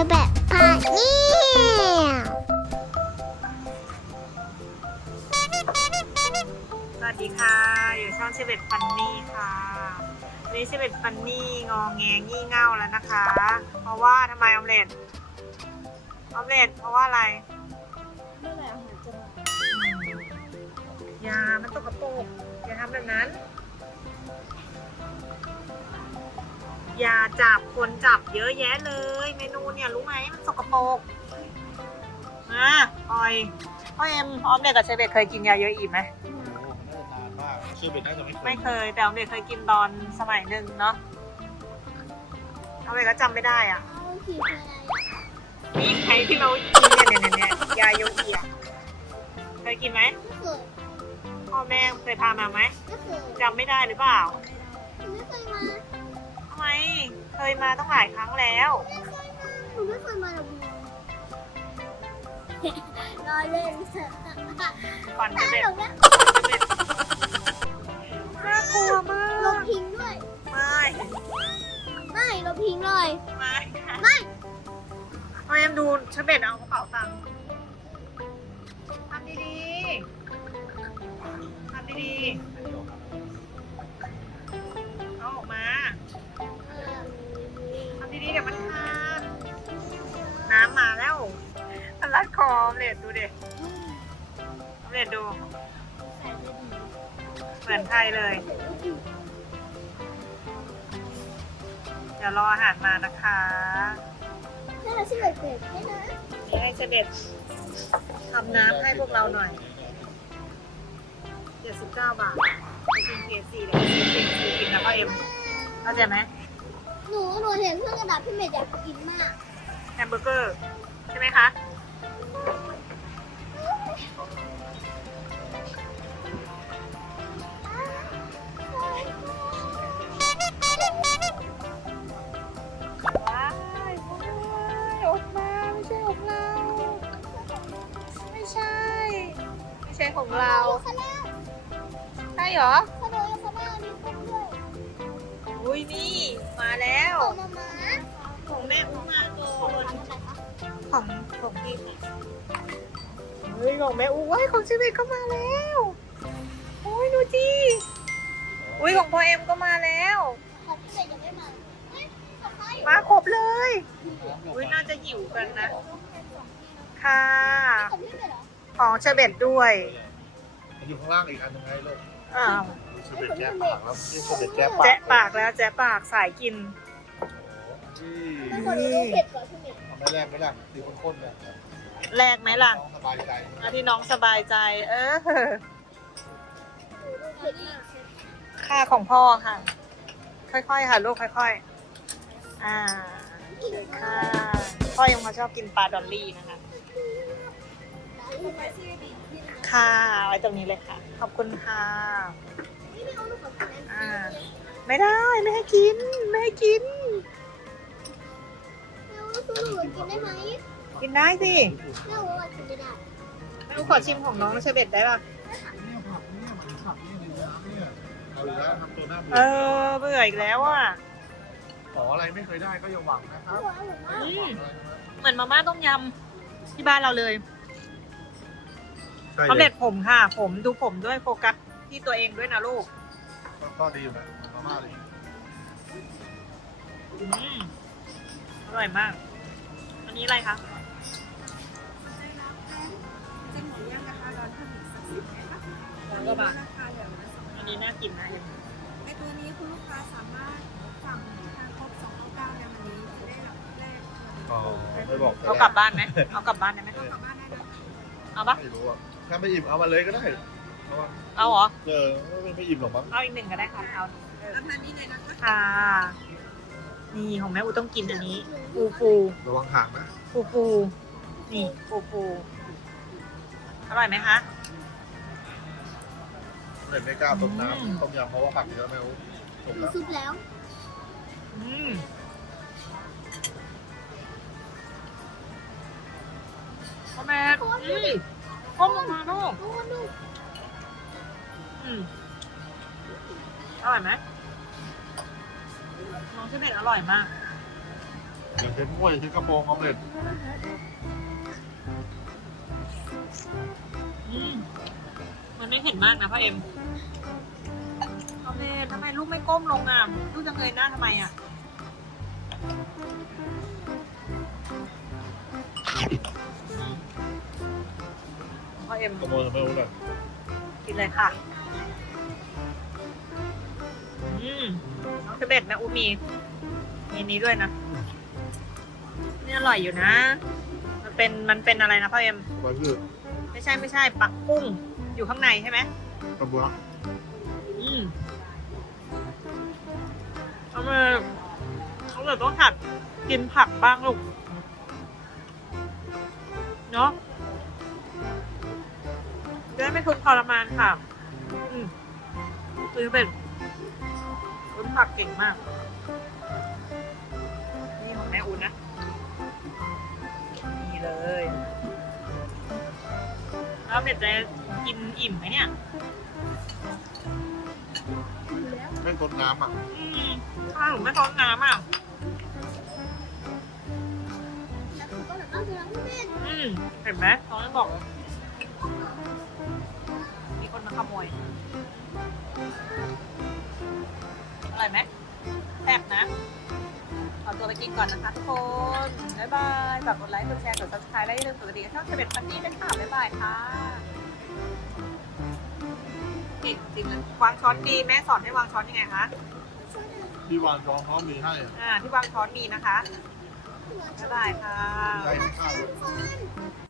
อแบบพาเนี่ยสวัสดีค่ะ อยู่ช่องเชเบตฟันนี่ค่ะวันนี้เชเบตฟันนี่งองแงงี่เง่าแล้วนะคะ เพราะว่าทำไมออมเล็ตออมเล็ตเพราะว่าอะไรเมื่อไหร่อาหารจะมาอย่ามันตกกระปุกอย่าทำแบบนั้น อย่าจับคนจับเยอะแยะเลย เมนูเนี่ยรู้ไหมมันสกปรกอะออยพ่อเอ็มออมเล็ตกับเชเบตเคยกินยาเยอะอีกไหมโอ้โหน่าจะนานมากชื่อเป็นน่าจะไม่เคยไม่เคย แต่ออมเล็ตเคยกินตอนสมัยหนึ่งเนาะออมเล็ตก็จำไม่ได้อะเอาสีอะไรนี่ใครที่เรากินเนี่ยเนี่ยเนี่ยยาโยเอียเคยกินไหมไม่เคยพ่อแม่เคยพามาไหมไม่เคยจำไม่ได้หรือเปล่าไม่เคยมาทำไม เคยมาต้องหลายครั้งแล้วไม่เคยมาหนูไม่เคยมาหรอกรอเล่นเถอะก่อนจะเด็ดหนูไม่น่ากลัวมาลบกพิงด้วย ไม่ไม่ลบพิงเลย ไม่ค่ะไม่พ่อเอ็มดูเชเบตเอากระเป๋าตังค์ทำดีๆทำดีๆ น้ำมาแล้วมันรัดคอออมเล็ดดูดิออมเล็ดดู เหมือนไทยเลย เดี๋ยวรออาหารมานะคะถ้าเราชื่อเด็กๆได้นะนี่ให้เชเบตทำน้ำให้พวกเราหน่อย 79 บาทไปกินเคซีเลยกินเคซีกินนะพ่อเอ็มเข้าใจไหมหนูหนูเห็นเพื่อนกระดาษพี่เมย์อยากกินมากแฮ มเบอร์เกอร์ใช่ไหมคะว้ายว้ายออกมาไม่ใช่ของเรา ไม่ใช่ ไม่ใช่ของเรา ข้างหน้าใช่เหรอ ข้างหน้าข้างหน้ามีคนด้วยอุ้ยนี่ มาแล้ว ของมาม่าของ แม่อุ้มมาก่อของนอะไรคะของของพี่ค่ะเฮ้ยของแม่อุ้ยของชีวิตก็มาแล้วโอ้ยดูจีอุ้ยของพ่อเอ็มก็มาแล้ว ของพี่เมย์ยังไม่มาเฮ้ยของใครมาครบเลยอุ้ยน่าจะหิวกันนะ ค่ะของพี่เมย์เหรอของเชอร์เบตด้วยมันอยู่ข้างล่างอีกอันหนึงไงลูกอ้าวชื่อเป็นแจ๊ปากแล้วนี่ชื่อเป็นแจ๊ปากแจ๊ะปากแล้วแจ๊ะปากสายกินที่ ไม่คนรู้เผ็ดกว่าพี่เมย์ทำไม่แรกไม่แรกดีข้นๆเนี่ยแรกไหมล่ะน้องสบายใจเอาที่น้องสบายใจ เออเผ็ดมากค่าของพ่อค่ะ ค่อยๆค่ะลูกค่อยๆ อ่าเลยค่ะพ่อยังเขาชอบกินปลาดอลลี่นะคะ ค่ะไว้ตรงนี้เลยค่ะ ขอบคุณค่ะนี่ไม่เอาลูกของพี่เมย์อ่า ไม่ได้ไม่ให้กิน ไม่ให้กิน เอาสู้หนูกินได้ไหมกินได้สิแม่บอกว่ากินไม่ได้ไม่รู้ขอชิมของน้องเชอร์เบตได้ป่ะเนี่ยผักเนี่ยมันผักเนี่ยในน้ำเนี่ยเอาอีกแล้วทำตัวหน้าเบื่เออเบื่ออีกแล้วอะขออะไรไม่เคยได้ก็อย่าหวังนะครับอร่อยมากอืมเหมือนมาม่าต้มยำที่บ้านเราเลยใช่เขาเด็ดผมค่ะ ผมดูผมด้วยโฟกัสที่ตัวเองด้วยนะลูก ก็ดีอยู่นะมาม่าเลยอืมอร่อยมาก อันนี้อะไรคะจะหมูย่างกระทะร้อนเพิ่มอีกสักสิบไหมคะร้อยกว่าบาทราคาเหลือละสองอันนี้น่ากินนะเอ็มไอตัวนี้คุณลูกค้าสามารถสั่งทางครบสองเก้าเก้าในวันนี้จะได้รับแรกอ๋อไม่บอกเอากลับบ้านไหมเอากลับบ้านได้ไหมก็กลับบ้านได้นะเอาปะไม่รู้อะถ้าไม่อิ่มเอามาเลยก็ได้เพราะว่าเอาเหรอเออไม่ไม่อิ่มหรอกมั้งเอาอีกหนึ่งก็ได้ค่ะเอาเออรับทานนี้เลยนะคะค่ะ นี่ของแม่อูต้องกินอันนี้ฟูฟูระวังห่างนะฟูฟูนี่ฟูฟูอร่อยไหมคะ เลยไม่กล้าต้มอืมน้ำต้มยำเพราะว่าผักเยอะแม่อู้จบมีแล้วซุปแล้ว อืมพ่อแม่อืมพ่อมามาลูกทุกคนดูอืมอร่อยไหม น้องเชเบตอร่อยมาก อย่าเช็ดม้วยเช็ดกระโปรงออมเล็ตอืมมันไม่เห็นมากนะพ่อเอ็มออมเล็ตทำไมลูกไม่ก้มลงอะ ลูกจะเงยหน้าทำไมอะ พ่อเอ็มกระโปรงทำไมรู้ล่ะกินเลยค่ะ อืมน้องเชเบตแม่อูมีมีอันนี้ด้วยนะนี่อร่อยอยู่นะ มันเป็นมันเป็นอะไรนะพ่อเอ็มไปคือไม่ใช่ไม่ใช่ปักกุ้งอยู่ข้างในใช่ไหมกระเบื้องอืมเอามาเขาเลยต้องหัดกินผักบ้างลูกเนาะจะได้ไม่ทุกข์ทรมานค่ะ อืมคือเป็น คุณผักเก่งมาก นี่ของแม่อุ่นนะ นี่เลย แล้วเด็ดจะกินอิ่มไหมเนี่ยไม่ทนน้ำอะอืมถ้าหนูไม่ท้องน้ำอะแล้วหนูก็แบบต้องเลี้ยงพี่เมย์อืมเห็นไหมท้องไม่บอกเลยมีคนมาขโมยอ ร่อยไหมแซ่บนะ ขอตัวไปกินก่อนนะคะทุกคน บ๊ายบาย ฝากกดไลค์ กดแชร์ กด subscribe และอย่าลืมกดกระดิ่งให้ช่องเฉลตฟันนี่ด้วยค่ะ บ๊ายบายค่ะเก่งจริงเลยวางช้อนดีแม่สอนให้วางช้อนยังไงคะ ที่วางจองเขามีให้อะอ่า ที่วางช้อนมีนะคะ บ๊ายบายค่ะ ได้ข้าวเลยคน